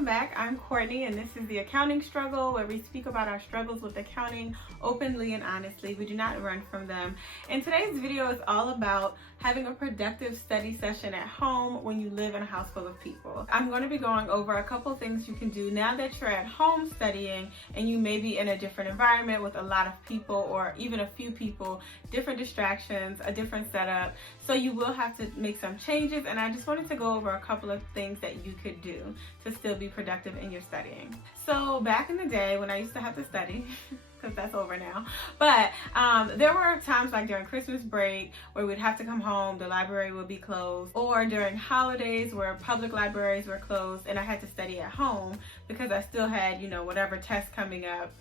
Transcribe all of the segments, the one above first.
welcome back. I'm Courtney and this is the Accounting Struggle, where we speak about our struggles with accounting openly and honestly. We do not run from them. And today's video is all about having a productive study session at home when you live in a house full of people. I'm going to be going over a couple things you can do now that you're at home studying and you may be in a different environment with a lot of people or even a few people, different distractions, a different setup. So you will have to make some changes, and I just wanted to go over a couple of things that you could do to still be productive in your studying. So back in the day when I used to have to study, because that's over now, but there were times like during Christmas break where we'd have to come home, the library would be closed, or during holidays where public libraries were closed and I had to study at home because I still had, whatever test coming up.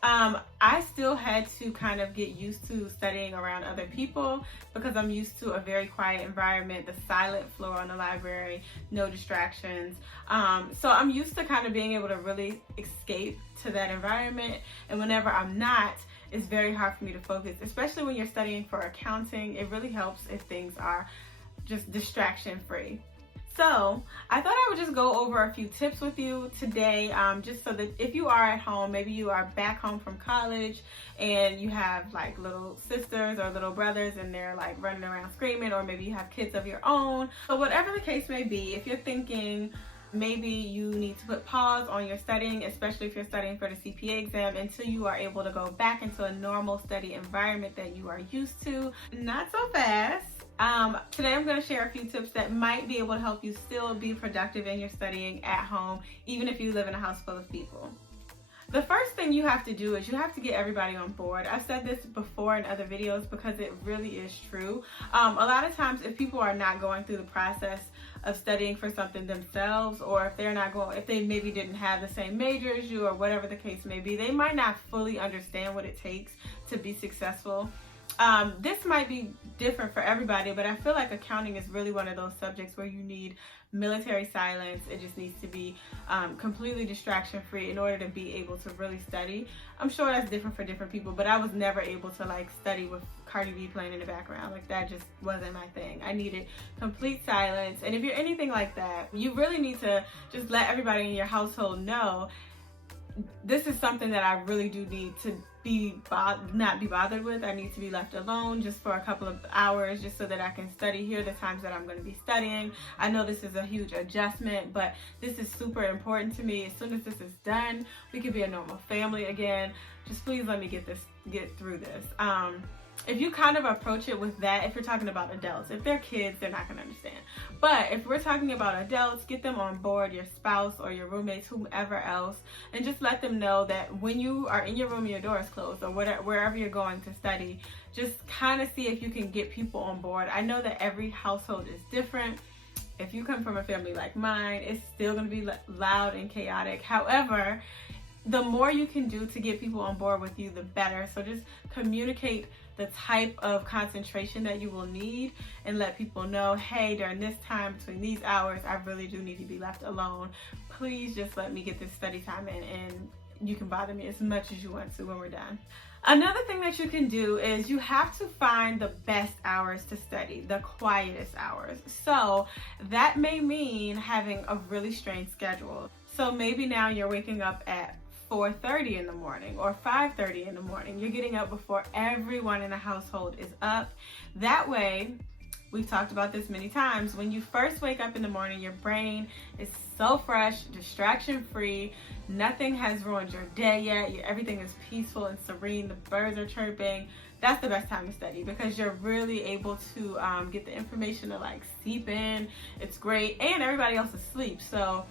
I still had to kind of get used to studying around other people because I'm used to a very quiet environment, the silent floor on the library, no distractions. So I'm used to kind of being able to really escape to that environment. And whenever I'm not, it's very hard for me to focus, especially when you're studying for accounting. It really helps if things are just distraction free. So I thought I would just go over a few tips with you today, just so that if you are at home, maybe you are back home from college and you have like little sisters or little brothers and they're like running around screaming, or maybe you have kids of your own. So whatever the case may be, if you're thinking maybe you need to put pause on your studying, especially if you're studying for the CPA exam, until you are able to go back into a normal study environment that you are used to. Not so fast. Today I'm going to share a few tips that might be able to help you still be productive in your studying at home, even if you live in a house full of people. The first thing you have to do is you have to get everybody on board. I've said this before in other videos because it really is true. A lot of times if people are not going through the process of studying for something themselves, or if they maybe didn't have the same major as you or whatever the case may be, they might not fully understand what it takes to be successful. This might be different for everybody, but I feel like accounting is really one of those subjects where you need military silence. It just needs to be completely distraction free in order to be able to really study. I'm sure that's different for different people, but I was never able to like study with Cardi B playing in the background. Like, that just wasn't my thing. I needed complete silence. And if you're anything like that, you really need to just let everybody in your household know this is something that I really do need to not be bothered with. I need to be left alone just for a couple of hours, just so that I can study. Here are the times that I'm going to be studying. I know this is a huge adjustment, but this is super important to me. As soon as this is done, we can be a normal family again. Just please let me get through this. If you kind of approach it with that, if you're talking about adults, if they're kids, they're not going to understand. But if we're talking about adults, get them on board, your spouse or your roommates, whomever else, and just let them know that when you are in your room and your door is closed, or wherever you're going to study, just kind of see if you can get people on board. I know that every household is different. If you come from a family like mine, it's still going to be loud and chaotic. However, the more you can do to get people on board with you, the better. So just communicate the type of concentration that you will need and let people know, hey, during this time, between these hours, I really do need to be left alone. Please just let me get this study time in, and you can bother me as much as you want to when we're done. Another thing that you can do is you have to find the best hours to study, the quietest hours. So that may mean having a really strange schedule. So maybe now you're waking up at 4:30 in the morning or 5:30 in the morning. You're getting up before everyone in the household is up. That way, we've talked about this many times, when you first wake up in the morning, your brain is so fresh, distraction free, nothing has ruined your day yet, everything is peaceful and serene, the birds are chirping. That's the best time to study because you're really able to get the information to like seep in. It's great, and everybody else is asleep, so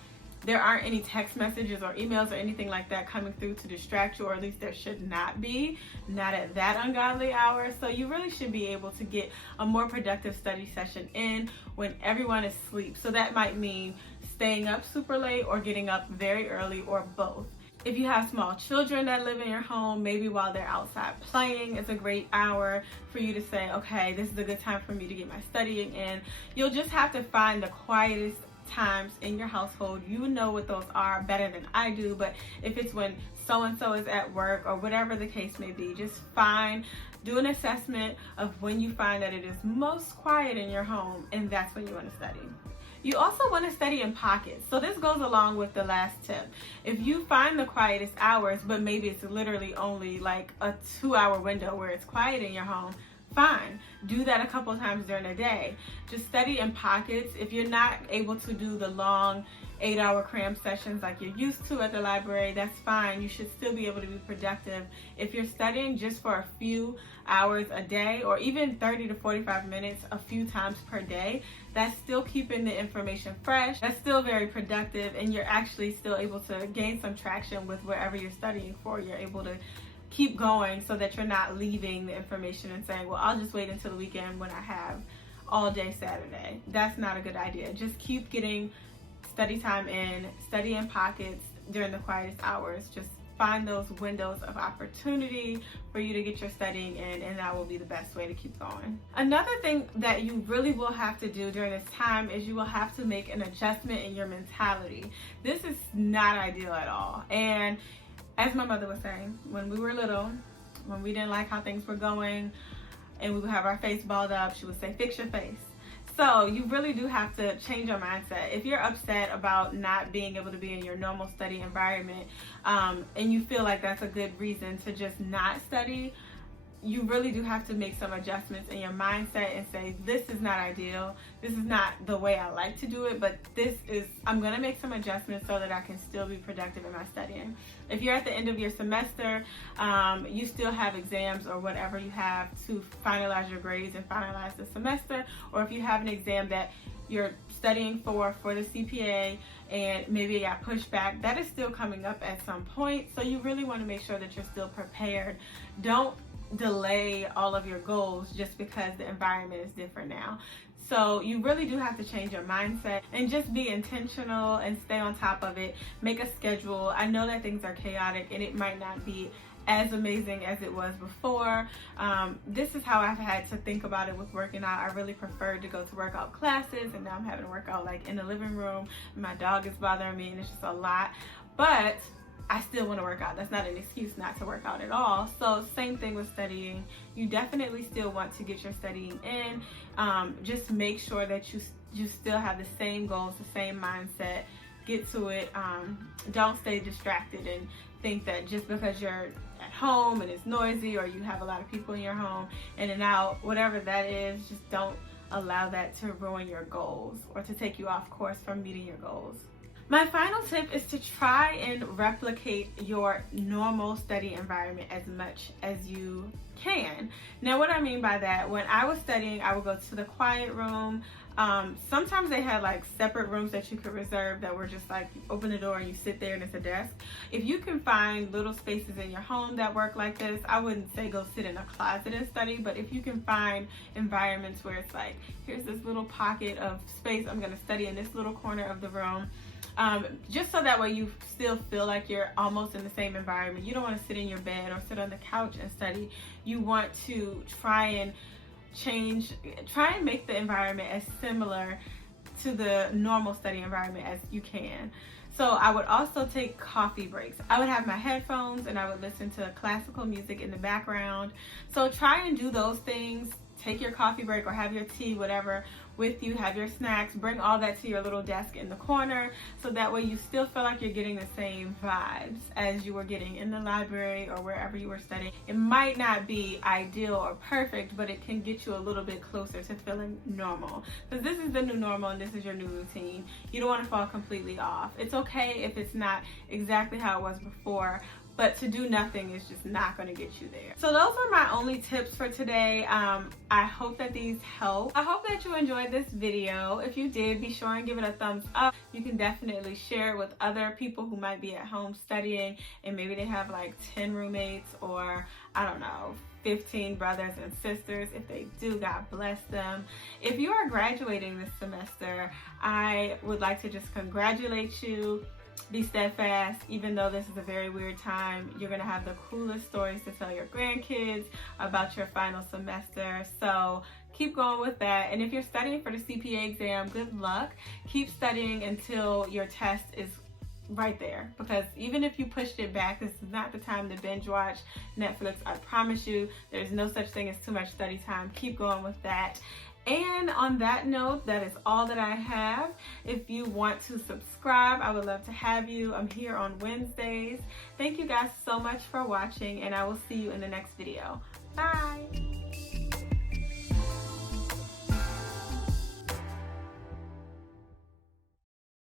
there aren't any text messages or emails or anything like that coming through to distract you, or at least there should not be, not at that ungodly hour. So you really should be able to get a more productive study session in when everyone is asleep. So that might mean staying up super late or getting up very early, or both. If you have small children that live in your home, maybe while they're outside playing, it's a great hour for you to say, okay, this is a good time for me to get my studying in. You'll just have to find the quietest times in your household. You know what those are better than I do, but if it's when so-and-so is at work or whatever the case may be, just do an assessment of when you find that it is most quiet in your home, and that's when you want to study. You also want to study in pockets. So this goes along with the last tip. If you find the quietest hours, but maybe it's literally only like a 2-hour window where it's quiet in your home, fine. Do that a couple times during the day. Just study in pockets. If you're not able to do the long 8-hour cram sessions like you're used to at the library, that's fine. You should still be able to be productive. If you're studying just for a few hours a day, or even 30 to 45 minutes a few times per day, that's still keeping the information fresh. That's still very productive, and you're actually still able to gain some traction with whatever you're studying for. You're able to keep going so that you're not leaving the information and saying, well, I'll just wait until the weekend when I have all day Saturday. That's not a good idea. Just keep getting study time in, study in pockets during the quietest hours. Just find those windows of opportunity for you to get your studying in, and that will be the best way to keep going. Another thing that you really will have to do during this time is you will have to make an adjustment in your mentality. This is not ideal at all. And as my mother was saying, when we were little, when we didn't like how things were going and we would have our face balled up, she would say, fix your face. So you really do have to change your mindset. If you're upset about not being able to be in your normal study environment, and you feel like that's a good reason to just not study, you really do have to make some adjustments in your mindset and say, this is not ideal. This is not the way I like to do it, but I'm gonna make some adjustments so that I can still be productive in my studying. If you're at the end of your semester, you still have exams or whatever you have to finalize your grades and finalize the semester, or if you have an exam that you're studying for the CPA and maybe it got pushed back, that is still coming up at some point. So you really want to make sure that you're still prepared. Don't delay all of your goals just because the environment is different now. So you really do have to change your mindset and just be intentional and stay on top of it. Make a schedule. I know that things are chaotic and it might not be as amazing as it was before. This is how I've had to think about it with working out. I really preferred to go to workout classes, and now I'm having to work out like in the living room. My dog is bothering me and it's just a lot. But I still want to work out. That's not an excuse not to work out at all. So same thing with studying. You definitely still want to get your studying in. Just make sure that you still have the same goals, the same mindset. Get to it. Don't stay distracted and think that just because you're at home and it's noisy, or you have a lot of people in your home in and out, whatever that is, just don't allow that to ruin your goals or to take you off course from meeting your goals. My final tip is to try and replicate your normal study environment as much as you can. Now, what I mean by that, when I was studying, I would go to the quiet room. Sometimes they had like separate rooms that you could reserve that were just like, you open the door and you sit there and it's a desk. If you can find little spaces in your home that work like this, I wouldn't say go sit in a closet and study, but if you can find environments where it's like, here's this little pocket of space, I'm gonna study in this little corner of the room. Just so that way you still feel like you're almost in the same environment. You don't want to sit in your bed or sit on the couch and study. You want to try and make the environment as similar to the normal study environment as you can. So I would also take coffee breaks. I would have my headphones and I would listen to classical music in the background. So try and do those things. Take your coffee break or have your tea, whatever, with you. Have your snacks. Bring all that to your little desk in the corner, so that way you still feel like you're getting the same vibes as you were getting in the library or wherever you were studying. It might not be ideal or perfect, but it can get you a little bit closer to feeling normal. Because this is the new normal and this is your new routine. You don't want to fall completely off. It's okay if it's not exactly how it was before, but to do nothing is just not going to get you there. So those are my only tips for today. I hope that these help. I hope that you enjoyed this video. If you did, be sure and give it a thumbs up. You can definitely share it with other people who might be at home studying and maybe they have like 10 roommates or, I don't know, 15 brothers and sisters. If they do, God bless them. If you are graduating this semester, I would like to just congratulate you. Be steadfast. Even though this is a very weird time, you're gonna have the coolest stories to tell your grandkids about your final semester. So keep going with that. And if you're studying for the CPA exam, good luck. Keep studying until your test is right there, because even if you pushed it back, this is not the time to binge watch Netflix. I promise you, there's no such thing as too much study time. Keep going with that. And on that note, that is all that I have. If you want to subscribe, I would love to have you. I'm here on Wednesdays. Thank you guys so much for watching, and I will see you in the next video. Bye.